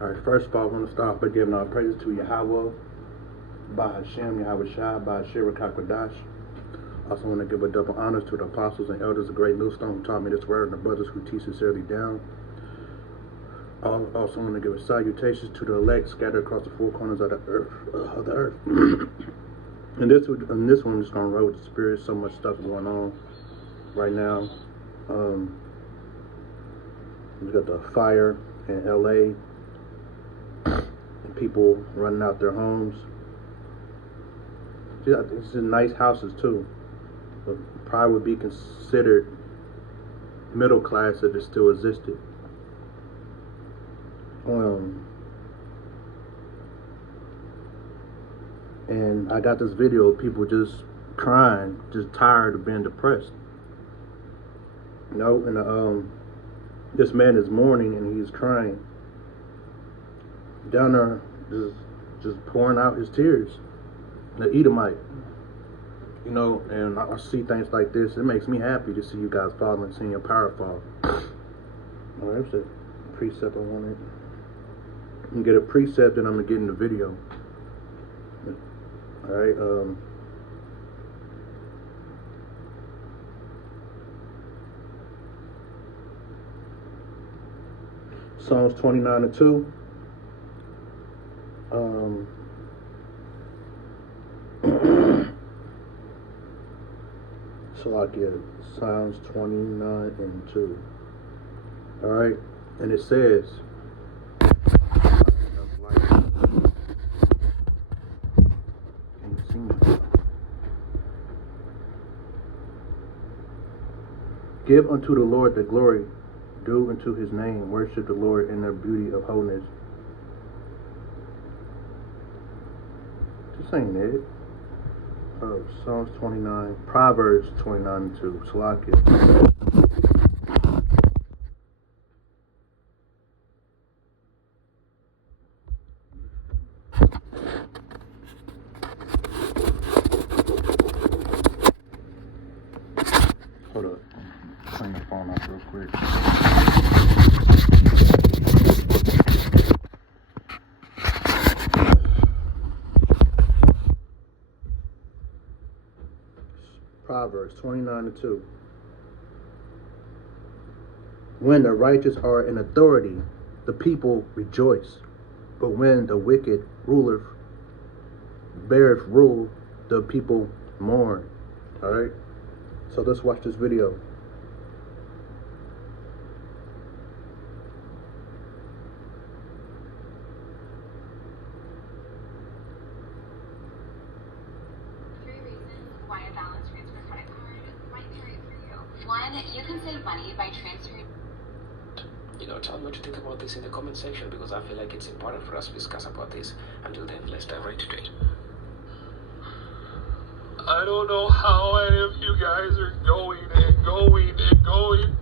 Alright, first of all, I want to start by giving all praises to Yahweh, Bahashem, Yahweh Shai, Bahashir, Kakwadash. Also want to give a double honors to the apostles and elders of Great Millstone who taught me this word, and the brothers who teach sincerely down. I also want to give a salutations to the elect scattered across the four corners of the earth. And this one, I'm just going to roll with the spirit. So much stuff going on right now. We got the fire in LA. And people running out their homes. Yeah, it's in nice houses too, but probably would be considered middle class if it still existed. And I got this video of people just crying, just tired of being depressed. You know, and this man is mourning and he's crying. Down there, just pouring out his tears. The Edomite, you know, and I see things like this. It makes me happy to see you guys fall and seeing your power fall. Oh, there's a precept I wanted. I'm gonna get a precept and I'm gonna get in the video. All right. Psalms 29:2. So I get Psalms 29:2. All right, and it says, give unto the Lord the glory, due unto his name, worship the Lord in the beauty of holiness. This ain't it. Psalms 29, Proverbs 29:2. Salakia. Hold up. Turn the phone off real quick. Proverbs 29:2. When the righteous are in authority, the people rejoice. But when the wicked ruler beareth rule, the people mourn. Alright? So let's watch this video. Why a balance transfer credit card might be right for you. One, you can save money by transferring. You know, tell me what you think about this in the comment section, because I feel like it's important for us to discuss about this. Until then, let's dive right into it. I don't know how any of you guys are going and going and going.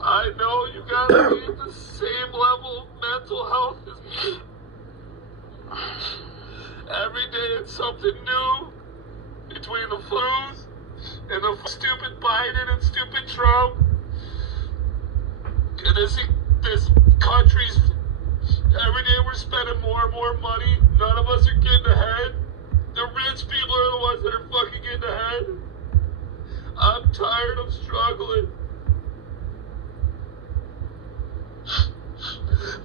I know you guys need the same level of mental health as me. Every day it's something new. Between the flus and the stupid Biden and stupid Trump, and this country's, every day we're spending more and more money. None of us are getting ahead. The rich people are the ones that are fucking getting ahead. I'm tired of struggling.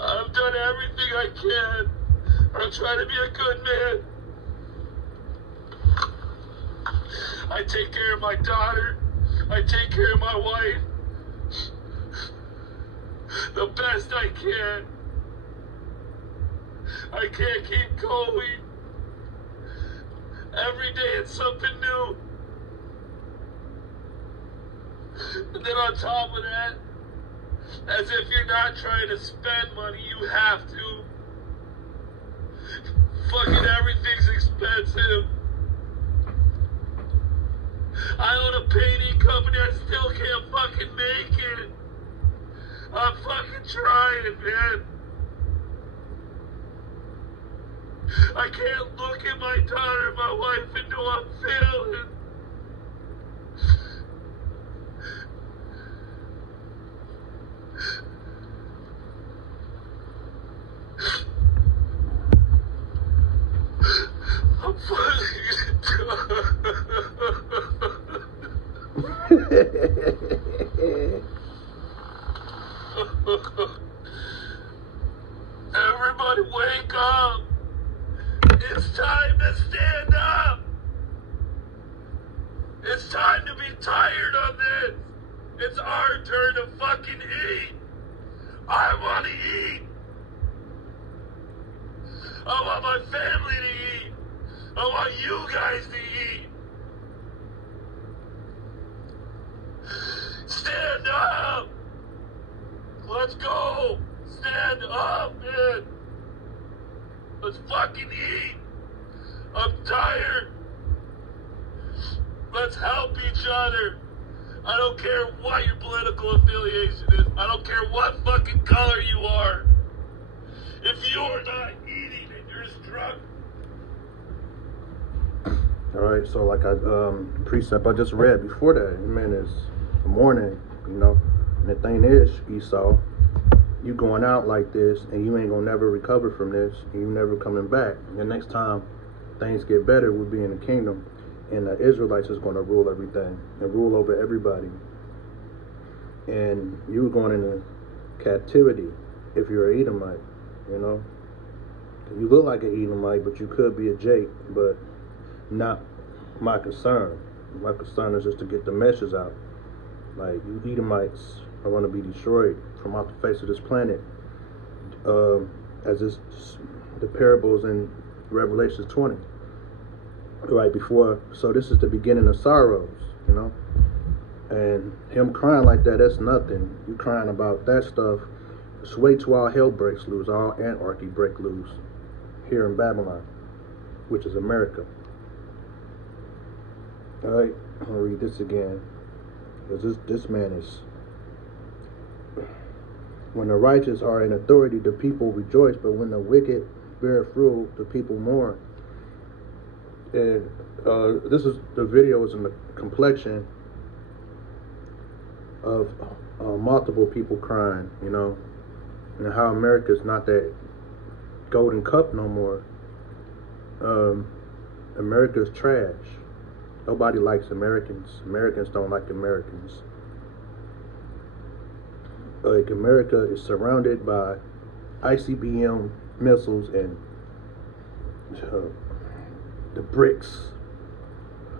I've done everything I can. I'm trying to be a good man. I take care of my daughter. I take care of my wife. The best I can. I can't keep going. Every day it's something new. And then on top of that, as if you're not trying to spend money, you have to. Fucking everything's expensive. I own a painting company, I still can't fucking make it. I'm fucking trying, man. I can't look at my daughter and my wife and know I'm failing. Everybody wake up. It's time to stand up. It's time to be tired of this. It's our turn to fucking eat. I want to eat. I want my family to eat. I want you guys to eat. Stand up. Let's go. Stand up, man. Let's fucking eat. I'm tired. Let's help each other. I don't care what your political affiliation is. I don't care what fucking color you are. If you're not eating and you're struck. Alright, so like precept I just read before that, man, is the morning, you know. And the thing is, Esau, you going out like this and you ain't gonna never recover from this, and you never coming back. And the next time things get better, we'll be in the kingdom, and the Israelites is gonna rule everything and rule over everybody. And you going into captivity if you're an Edomite, you know. You look like an Edomite, but you could be a Jake, but not my concern. My concern is just to get the message out. Like, you Edomites are going to be destroyed from off the face of this planet. As this, the parables in Revelation 20. Right before, so this is the beginning of sorrows, you know. And him crying like that, that's nothing. You crying about that stuff, just wait till all hell breaks loose, all anarchy break loose here in Babylon, which is America. Alright, I'm gonna read this again, because this man is, when the righteous are in authority, the people rejoice, but when the wicked bear fruit, the people mourn. And this is, the video is in the complexion of multiple people crying, you know, and how America's not that golden cup no more. America's trash. Nobody likes Americans. Americans don't like Americans. Like, America is surrounded by ICBM missiles and the bricks.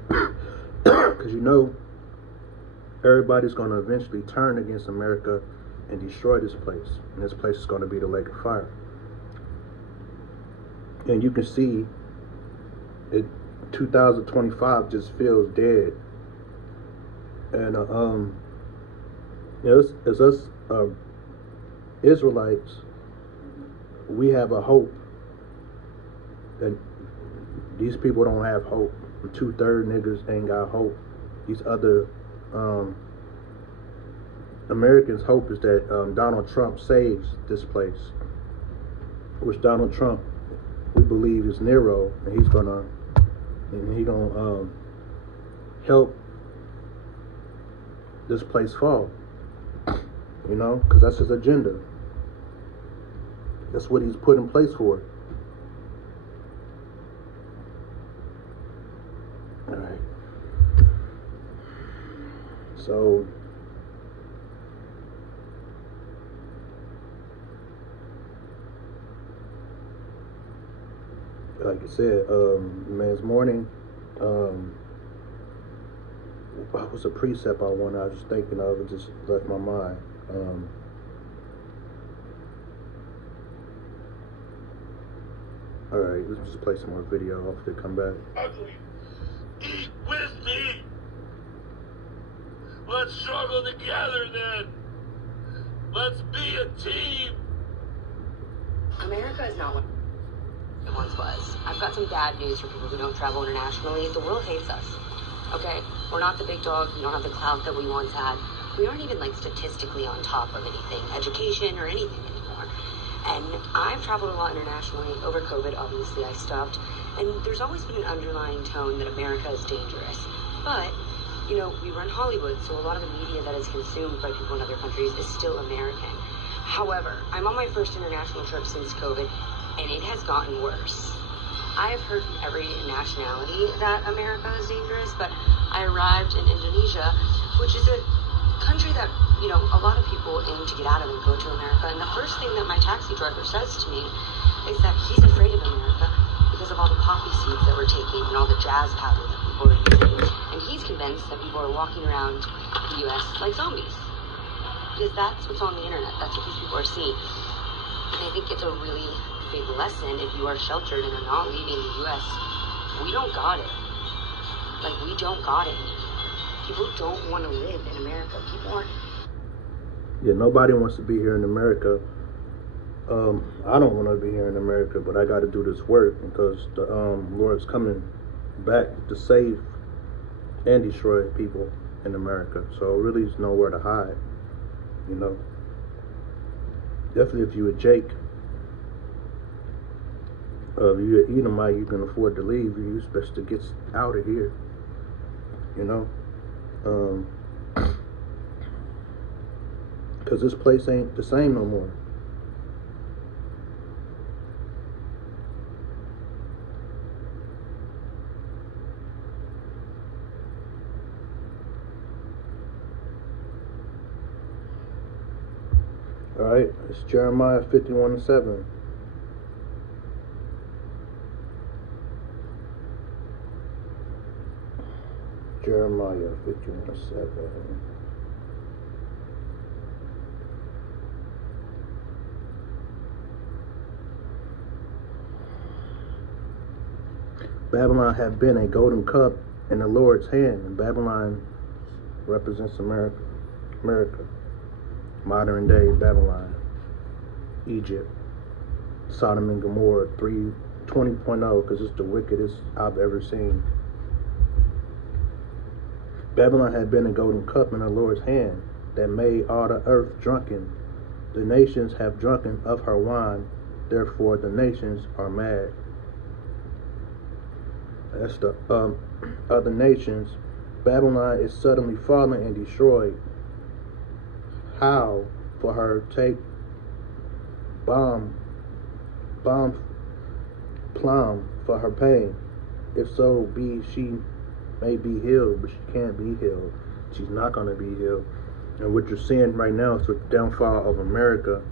Because you know, everybody's going to eventually turn against America and destroy this place. And this place is going to be the lake of fire. And you can see it, 2025 just feels dead. And as us Israelites, we have a hope that these people don't have hope. The 2/3 niggas ain't got hope. These other Americans' hope is that Donald Trump saves this place, which Donald Trump, we believe, is Nero, and he's gonna help this place fall. You know, because that's his agenda. That's what he's put in place for. All right. So, like I said, man's morning, what was a precept I wanted? I was just thinking of it, just left my mind. All right, let's just play some more video. Hopefully come back. Ugly. Eat with me. Let's struggle together then. Let's be a team. America is not what it once was. I've got some bad news for people who don't travel internationally. The world hates us. Okay? We're not the big dog. We don't have the clout that we once had. We aren't even, like, statistically on top of anything, education or anything anymore. And I've traveled a lot internationally. Over COVID, obviously, I stopped. And there's always been an underlying tone that America is dangerous. But, you know, we run Hollywood, so a lot of the media that is consumed by people in other countries is still American. However, I'm on my first international trip since COVID, and it has gotten worse. I have heard from every nationality that America is dangerous, but I arrived in Indonesia which is a country that, you know, a lot of people aim to get out of and go to America. And the first thing that my taxi driver says to me is that he's afraid of America because of all the poppy seeds that we're taking and all the jazz powder that people are using. And he's convinced that people are walking around the U.S. like zombies. Because that's what's on the internet. That's what these people are seeing. And I think it's a really big lesson if you are sheltered and are not leaving the U.S. We don't got it. Like, we don't got it. People don't want to live in America. People aren't. Yeah, nobody wants to be here in America. I don't want to be here in America, but I got to do this work because the Lord's coming back to save and destroy people in America. So really, there's nowhere to hide. You know, definitely if you a Jake, if you're an Edomite, you can afford to leave. You're supposed to get out of here. You know, because this place ain't the same no more. All right, it's Jeremiah 51:7. Jeremiah 51:7. Babylon had been a golden cup in the Lord's hand, and Babylon represents America. Modern day Babylon, Egypt, Sodom and Gomorrah 20.0, because it's the wickedest I've ever seen. Babylon had been a golden cup in the Lord's hand that made all the earth drunken. The nations have drunken of her wine, therefore the nations are mad. That's the other nations. Babylon is suddenly fallen and destroyed. How for her take balm plum for her pain? If so be she may be healed, but she can't be healed. She's not going to be healed. And what you're seeing right now is the downfall of America,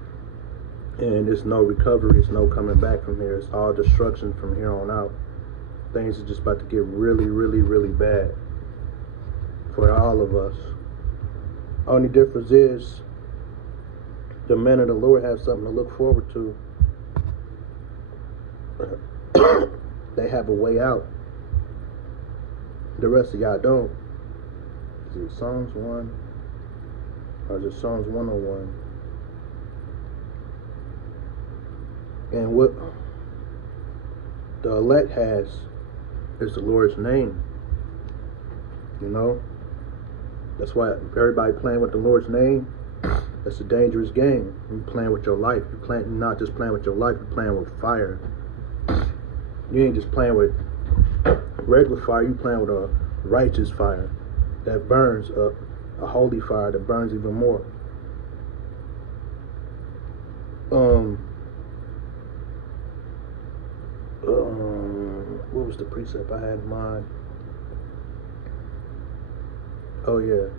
and there's no recovery, there's no coming back from here. It's all destruction from here on out. Things are just about to get really, really, really bad for all of us. Only difference is the men of the Lord have something to look forward to. They have a way out. The rest of y'all don't. Is it Psalms 1? Or is it Psalms 101? And what the elect has is the Lord's name. You know? That's why everybody playing with the Lord's name, that's a dangerous game. You're playing with your life. You're not just playing with your life, you're playing with fire. You ain't just playing with regular fire, you playing with a righteous fire that burns up, a holy fire that burns even more. What was the precept I had in mind? Oh yeah.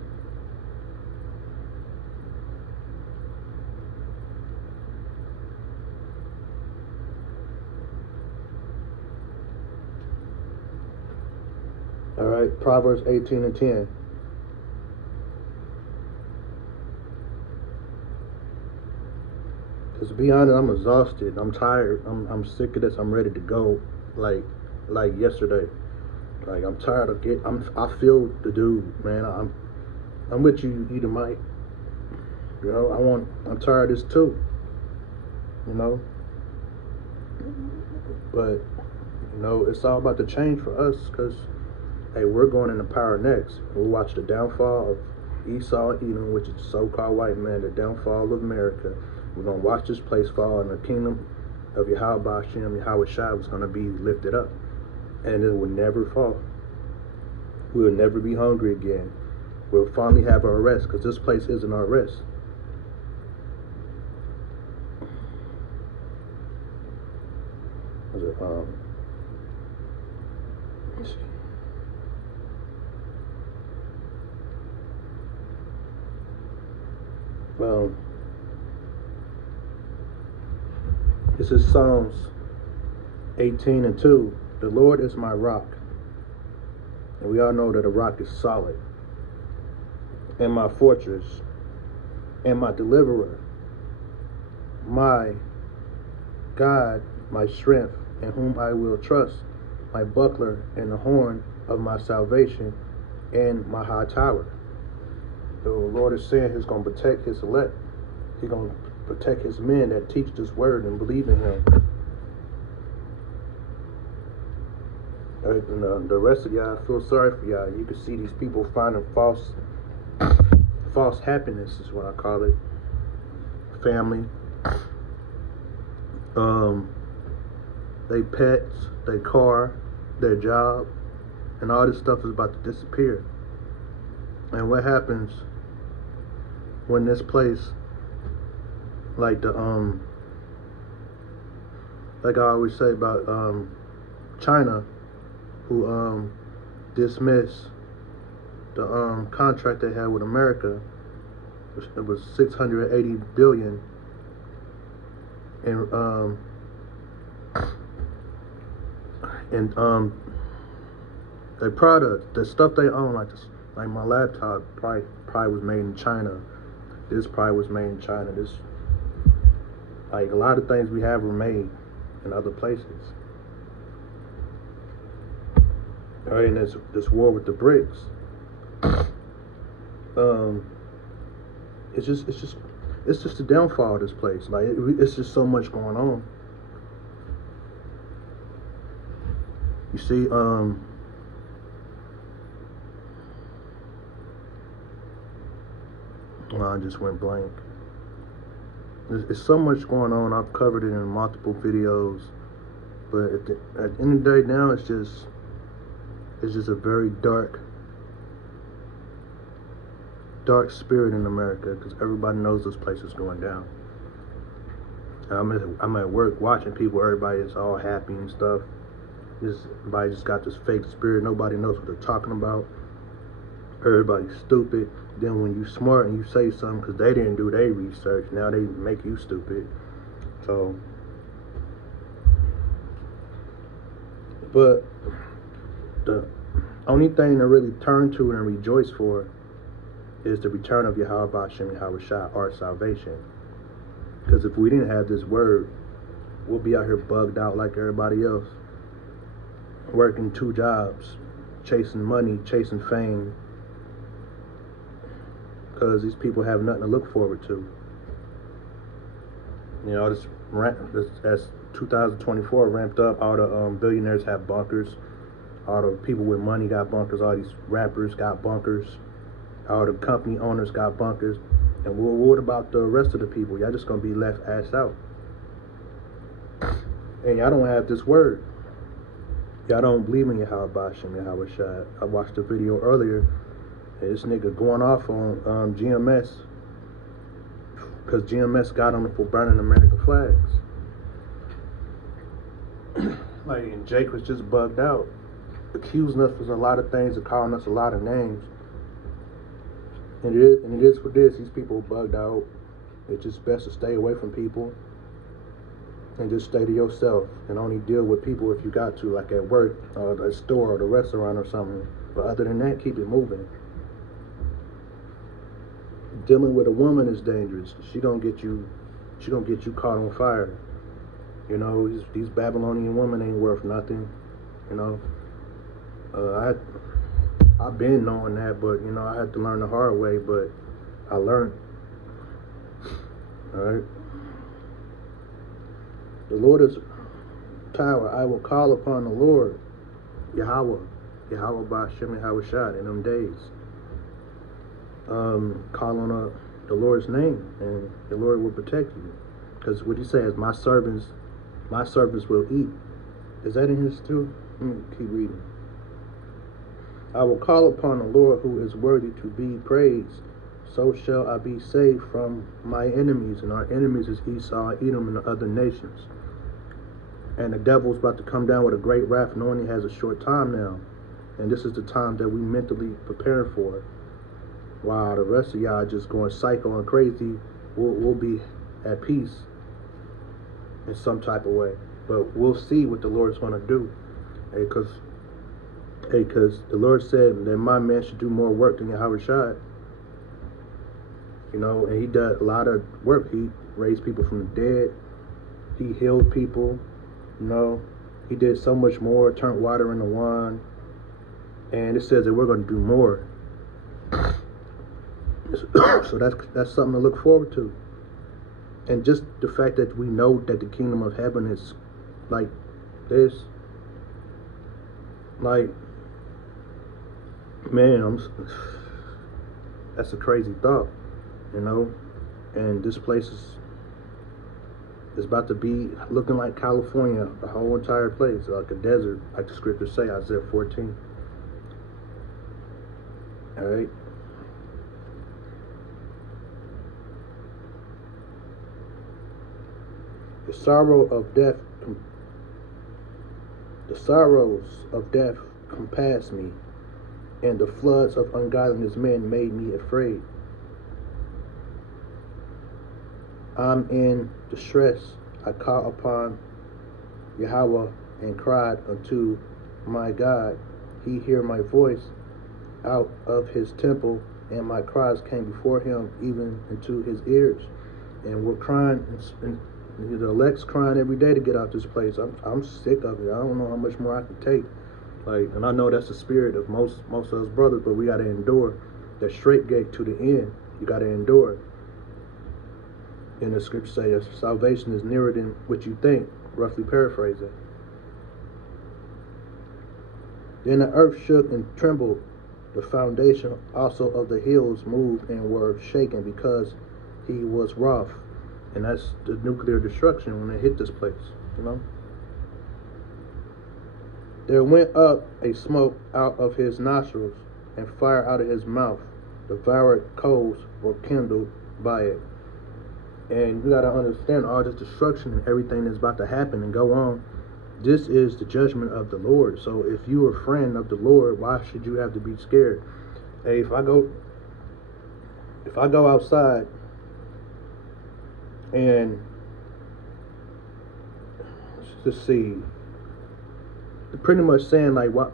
All right, Proverbs 18:10. Because to be honest, I'm exhausted. I'm tired. I'm sick of this. I'm ready to go. Like yesterday. Like I'm tired of I feel the dude, man. I'm with you, Edomite. You know, I'm tired of this too. You know? But, you know, it's all about the change for us, because hey, we're going into power next. We'll watch the downfall of Esau and Edom, which is the so-called white man, the downfall of America. We're going to watch this place fall, and the kingdom of Yahweh Hashem, Yahweh Shai, was going to be lifted up. And it will never fall. We'll never be hungry again. We'll finally have our rest, because this place isn't our rest. Let's see. This is Psalms 18:2. The Lord is my rock. And we all know that a rock is solid. And my fortress. And my deliverer. My God, my strength, in whom I will trust. My buckler and the horn of my salvation and my high tower. The Lord is saying He's going to protect His elect. He's going to protect His men that teach this word and believe in Him. And the rest of y'all, I feel sorry for y'all. You can see these people finding false happiness is what I call it. Family. They pets, their car, their job, and all this stuff is about to disappear. And what happens when this place, like I always say about China, who dismissed the contract they had with America. It was $680 billion, and their product, the stuff they own, like my laptop, probably was made in China. This probably was made in China. This, like, a lot of things we have were made in other places. All right, and this war with the BRICS. It's just the downfall of this place. Like, it's just so much going on. You see, I just went blank. There's so much going on. I've covered it in multiple videos, but at the end of the day, now it's just a very dark spirit in America, because everybody knows this place is going down. And I'm at work watching people. Everybody is all happy and stuff. Everybody just got this fake spirit. Nobody knows what they're talking about. Everybody's stupid. Then when you smart and you say something because they didn't do their research, now they make you stupid. So, but the only thing to really turn to and rejoice for is the return of Yahweh Ba'Shem Yahweh Shah, our salvation. Because if we didn't have this word, we'll be out here bugged out like everybody else, working 2 jobs, chasing money, chasing fame, because these people have nothing to look forward to. You know, as 2024 ramped up, all the billionaires have bunkers, all the people with money got bunkers, all these rappers got bunkers, all the company owners got bunkers. And what about the rest of the people? Y'all just gonna be left ass out. And y'all don't have this word. Y'all don't believe in Yahweh Ba'Shem Yahweh Shah. I watched a video earlier. This nigga going off on GMS because GMS got him for burning American flags. Like, and Jake was just bugged out, accusing us of a lot of things and calling us a lot of names. And it is what it is. These people bugged out. It's just best to stay away from people and just stay to yourself and only deal with people if you got to, like at work or the store or the restaurant or something. But other than that, keep it moving. Dealing with a woman is dangerous. She gonna get you caught on fire. You know, these Babylonian women ain't worth nothing. You know, I've been knowing that, but you know, I had to learn the hard way. But I learned. All right. The Lord is tower. I will call upon the Lord, Yahweh Ba'Shem Yahweh Shah in them days. Call on the Lord's name, and the Lord will protect you. Because what He says, my servants will eat. Is that in His too? Let me keep reading. I will call upon the Lord who is worthy to be praised. So shall I be saved from my enemies, and our enemies is Esau, Edom, and the other nations. And the devil is about to come down with a great wrath, knowing he has a short time now. And this is the time that we mentally prepare for. while the rest of y'all just going psycho and crazy, we'll be at peace in some type of way. But we'll see what the Lord's going to do. Because the Lord said that my man should do more work than Yahweh Shai. You know, and he did a lot of work. He raised people from the dead. He healed people. You know, he did so much more, turned water into wine. And it says that we're going to do more. So that's something to look forward to. And just the fact that we know that the kingdom of heaven is like this. Like, man, that's a crazy thought, you know. And this place is about to be looking like California, the whole entire place, like a desert, like the scriptures say, Isaiah 14. All right. The sorrows of death compassed me, and the floods of ungodliness men made me afraid. I'm in distress. I called upon Yahweh and cried unto my God. He heard my voice out of his temple, and my cries came before him, even into his ears. And we're crying, and the elect's crying every day to get out this place. I'm sick of it. I don't know how much more I can take. Like, and I know that's the spirit of most of us brothers, but we got to endure that straight gate to the end. You got to endure it. And the scripture says salvation is nearer than what you think, roughly paraphrasing. Then the earth shook and trembled. The foundation also of the hills moved and were shaken because he was wroth. And that's the nuclear destruction when it hit this place, you know. There went up a smoke out of his nostrils, and fire out of his mouth. Devoured coals were kindled by it. And you got to understand all this destruction and everything that's about to happen and go on. This is the judgment of the Lord. So if you're a friend of the Lord, why should you have to be scared? Hey, if I go outside and let's see, pretty much saying like, what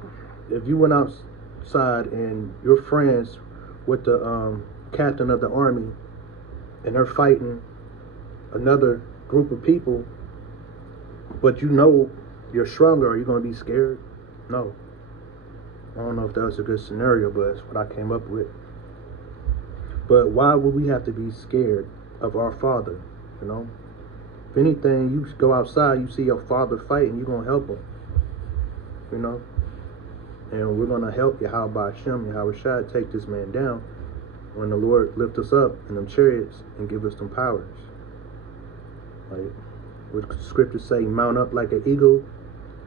if you went outside and you're friends with the captain of the army and they're fighting another group of people, but you know you're stronger, are you going to be scared? No. I don't know if that was a good scenario, but that's what I came up with. But why would we have to be scared of our Father? You know, if anything, you go outside, you see your Father fighting, you're going to help him. You know, and we're going to help Yahweh Hashem, Yahweh Shai, take this man down when the Lord lift us up in them chariots and give us them powers. Like what scriptures say, mount up like an eagle.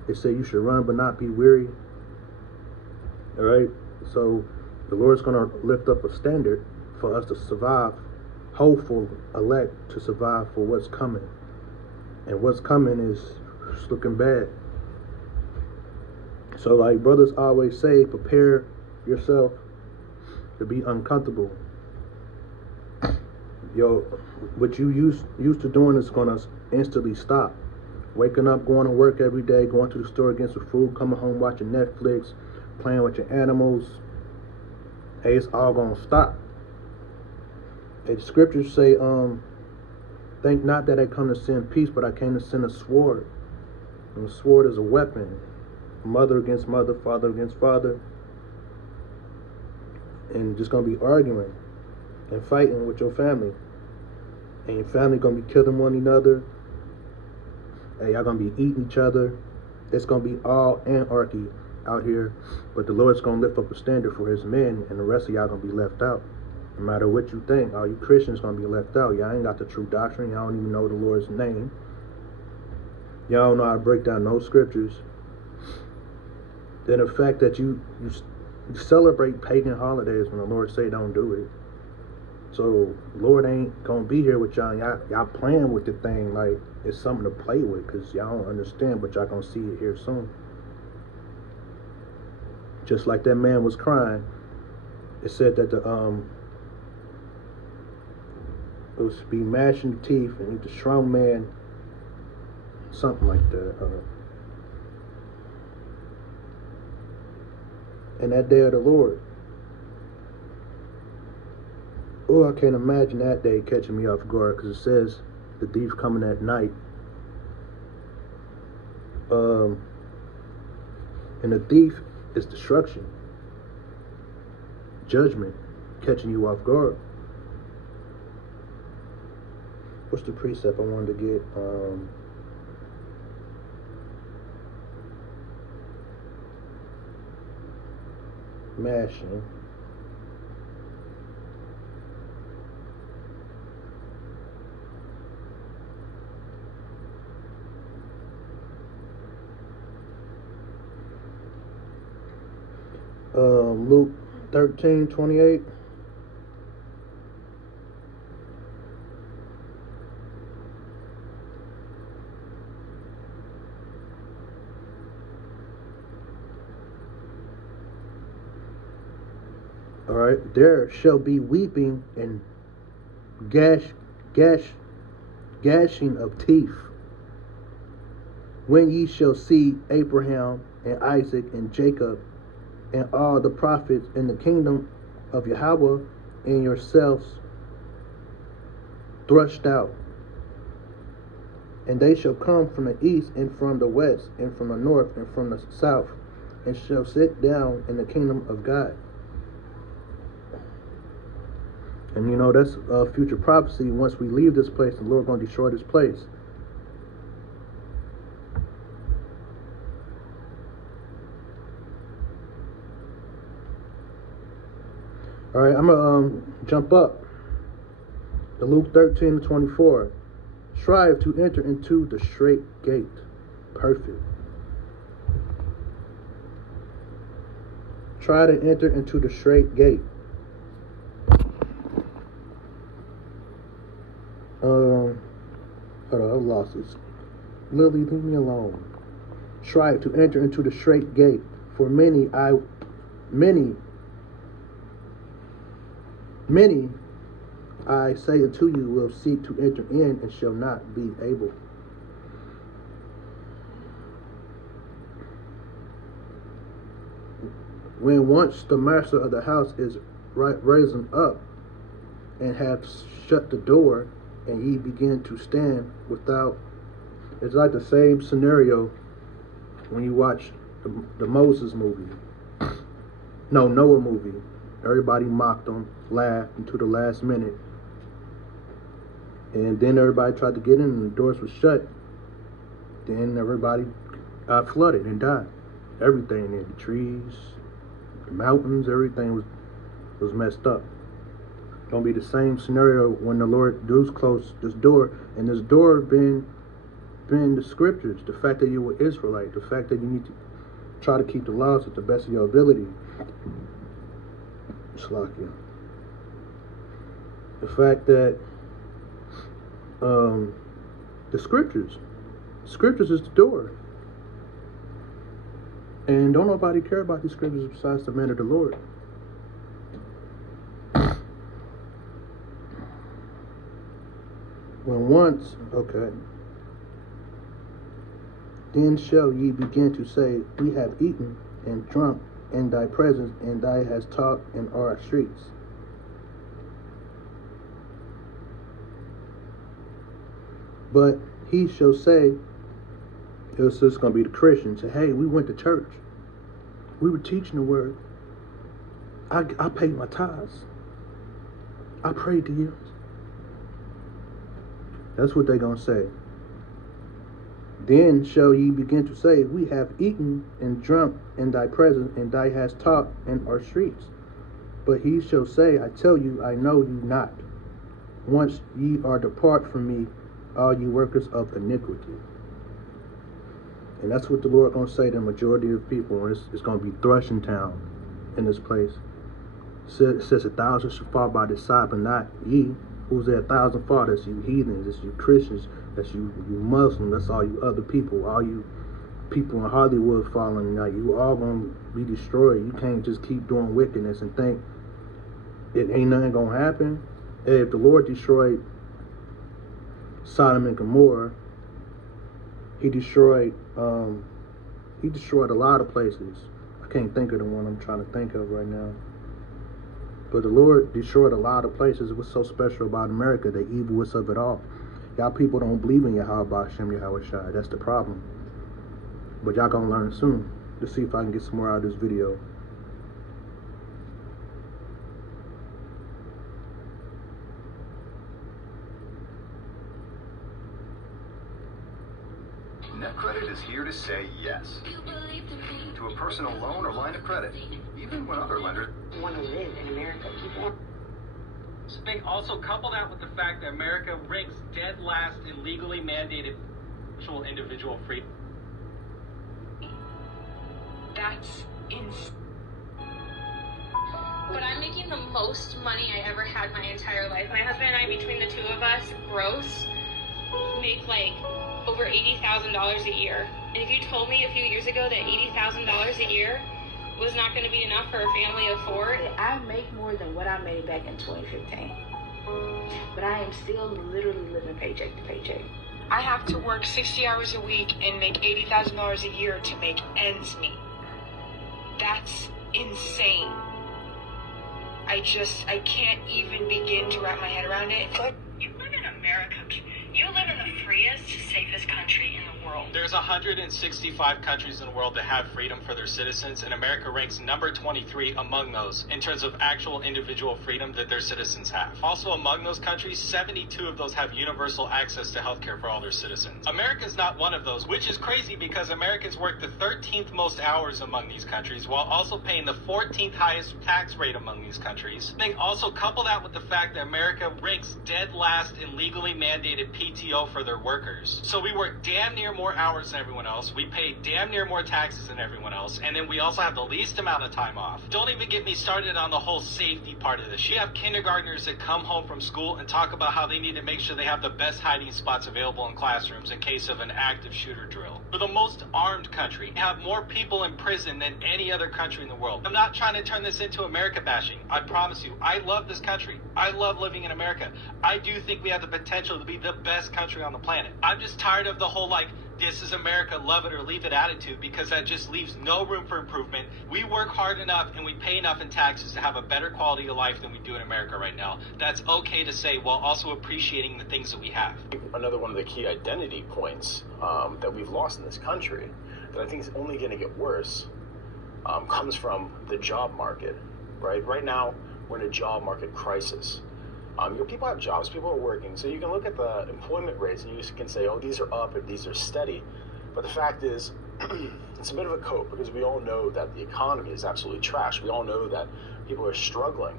It say you should run but not be weary. All right, so the Lord's going to lift up a standard for us to survive, hopeful elect to survive for what's coming. And what's coming is looking bad. So like brothers always say, prepare yourself to be uncomfortable. Yo, what you used to doing is going to instantly stop. Waking up, going to work every day, going to the store, getting some food, coming home, watching Netflix, playing with your animals. Hey, it's all going to stop. The scriptures say, think not that I come to send peace, but I came to send a sword. And a sword is a weapon. Mother against mother, father against father. And just going to be arguing and fighting with your family. And your family going to be killing one another. Hey, y'all going to be eating each other. It's going to be all anarchy out here. But the Lord's going to lift up a standard for his men, and the rest of y'all going to be left out. No matter what you think, all you Christians going to be left out. Y'all ain't got the true doctrine. Y'all don't even know the Lord's name. Y'all don't know how to break down no scriptures. Then the fact that you celebrate pagan holidays when the Lord say don't do it. So the Lord ain't going to be here with y'all. Y'all playing with the thing like it's something to play with because y'all don't understand, but y'all going to see it here soon. Just like that man was crying, it said that It was to be mashing the teeth and the strong man, something like that. And that day of the Lord. Oh, I can't imagine that day catching me off guard, because it says the thief coming at night. And the thief is destruction, judgment, catching you off guard. What's the precept I wanted to get? Mashing. Luke 13:28. All right, there shall be weeping and gashing of teeth when ye shall see Abraham and Isaac and Jacob and all the prophets in the kingdom of Yahweh, and yourselves thrust out. And they shall come from the east and from the west and from the north and from the south, and shall sit down in the kingdom of God. And you know, that's a future prophecy. Once we leave this place, the Lord going to destroy this place. All right, I'm going to jump up to Luke 13:24. Strive to enter into the straight gate. Perfect. Try to enter into the straight gate. Hold on, I've lost this. Lily, leave me alone. Try to enter into the straight gate. For many I say unto you will seek to enter in and shall not be able. When once the master of the house is risen up and hath shut the door, and ye begin to stand without, it's like the same scenario when you watch the Moses movie. No, Noah movie. Everybody mocked them, laughed until the last minute. And then everybody tried to get in and the doors were shut. Then everybody got flooded and died. Everything there, the trees, the mountains, everything was messed up. Gonna be the same scenario when the Lord does close this door, and this door been the scriptures, the fact that you were Israelite, the fact that you need to try to keep the laws at the best of your ability. Slakia. The fact that the scriptures is the door, and don't nobody care about these scriptures besides the man of the Lord. When once, okay, then shall ye begin to say, we have eaten and drunk in thy presence, and thou hast taught in our streets. But he shall say, it's just going to be the Christians, say, hey, we went to church. We were teaching the word. I paid my tithes. I prayed to you. That's what they're going to say. Then shall ye begin to say, we have eaten and drunk in thy presence, and thou hast taught in our streets. But he shall say, I tell you, I know you not. Once ye are depart from me, all ye workers of iniquity. And that's what the Lord going to say to the majority of people. It's going to be threshing town in this place. It says 1,000 shall fall by this side, but not ye. Who's there 1,000 fall? That's you heathens, that's you Christians, that's you Muslims, that's all you other people, all you people in Hollywood following. Like, you all gonna be destroyed. You can't just keep doing wickedness and think it ain't nothing gonna happen. Hey, if the Lord destroyed Sodom and Gomorrah, he destroyed a lot of places. I can't think of the one I'm trying to think of right now. But the Lord destroyed a lot of places. What's so special about America, the evilest of it all. Y'all people don't believe in Yahweh Hashem Yahweh Shai. That's the problem. But y'all gonna learn soon. Let's see if I can get some more out of this video. NetCredit is here to say yes to a personal loan or line of credit, even when other lenders Want to live in America. People Also couple that with the fact that America ranks dead last in legally mandated actual individual freedom. That's insane. But I'm making the most money I ever had my entire life. My husband and I, between the two of us, gross, make like over $80,000 a year. And if you told me a few years ago that $80,000 a year was not going to be enough for a family of four. I make more than what I made back in 2015. But I am still literally living paycheck to paycheck. I have to work 60 hours a week and make $80,000 a year to make ends meet. That's insane. I can't even begin to wrap my head around it. You live in America. You live in the freest, safest country in the world. There's 165 countries in the world that have freedom for their citizens, and America ranks number 23 among those in terms of actual individual freedom that their citizens have. Also among those countries, 72 of those have universal access to healthcare for all their citizens. America's not one of those, which is crazy because Americans work the 13th most hours among these countries while also paying the 14th highest tax rate among these countries. Then also couple that with the fact that America ranks dead last in legally mandated PTO for their workers. So we work damn near more hours than everyone else. We pay damn near more taxes than everyone else. And then we also have the least amount of time off. Don't even get me started on the whole safety part of this. You have kindergartners that come home from school and talk about how they need to make sure they have the best hiding spots available in classrooms in case of an active shooter drill. We're the most armed country. We have more people in prison than any other country in the world. I'm not trying to turn this into America bashing. I promise you, I love this country. I love living in America. I do think we have the potential to be the best country on the planet. I'm just tired of the whole like, this is America, love it or leave it attitude, because that just leaves no room for improvement. We work hard enough and we pay enough in taxes to have a better quality of life than we do in America right now. That's okay to say while also appreciating the things that we have. Another one of the key identity points that we've lost in this country that I think is only going to get worse comes from the job market, right? Right now, we're in a job market crisis. People have jobs, people are working, so you can look at the employment rates and you can say, oh, these are up or these are steady. But the fact is, it's a bit of a cope because we all know that the economy is absolutely trash. We all know that people are struggling,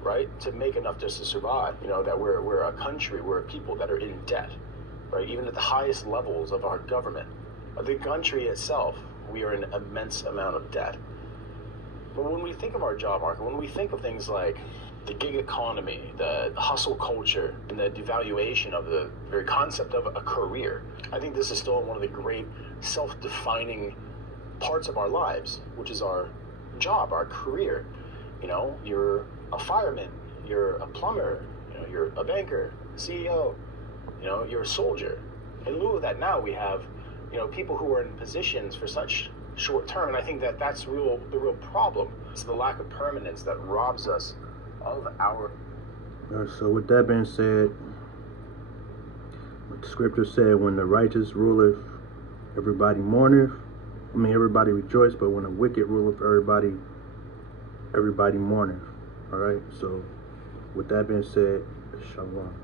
right, to make enough just to survive. You know, that we're a country, we're a people that are in debt, right, even at the highest levels of our government. The country itself, we are in an immense amount of debt. But when we think of our job market, when we think of things like the gig economy, the hustle culture, and the devaluation of the very concept of a career, I think this is still one of the great self-defining parts of our lives, which is our job, our career. You know, you're a fireman, you're a plumber, you know, you're a banker, CEO, you know, you're a soldier. In lieu of that, now we have, you know, people who are in positions for such short term, and I think that that's the real problem. It's the lack of permanence that robs us of our. So with that being said, what the scripture said, when the righteous ruleth, everybody mourneth. I mean, everybody rejoice, but when the wicked ruleth, everybody mourneth. All right. So with that being said, shalom.